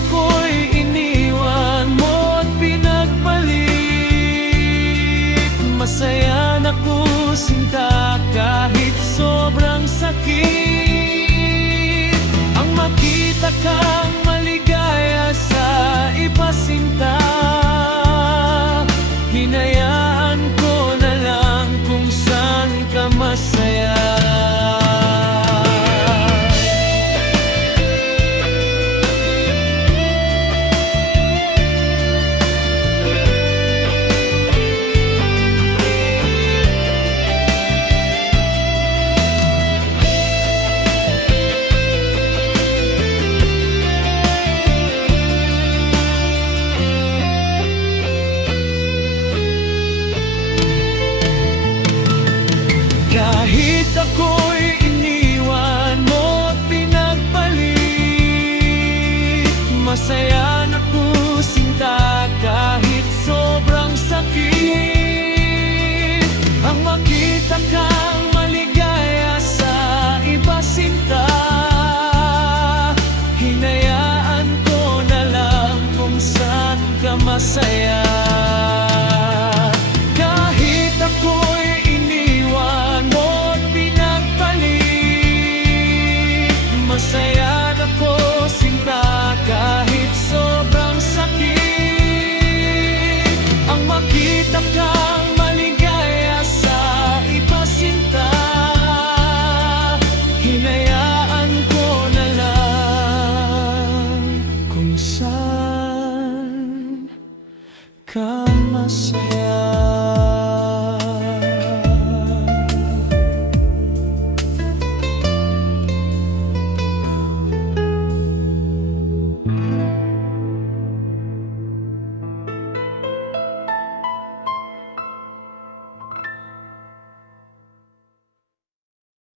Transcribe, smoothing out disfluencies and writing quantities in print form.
ako'y iniwan mo at pinagpalit, masaya na ko sinta kahit sobrang sakit. Ang makita kang maligaya sa iba sinta, hinayaan ko na lang kung saan ka masaya. Kahit ako'y iniwan mo at pinagpalit, masaya na ko sinta kahit sobrang sakit. Ang makita kang maligaya sa iba sinta, hinayaan ko na lang kung saan ka masaya. Kahit ako'y masaya na ko sinta kahit sobrang sakit. Ang makita kang maligaya sa iba sinta, hinayaan ko na lang kung saan ka masaya.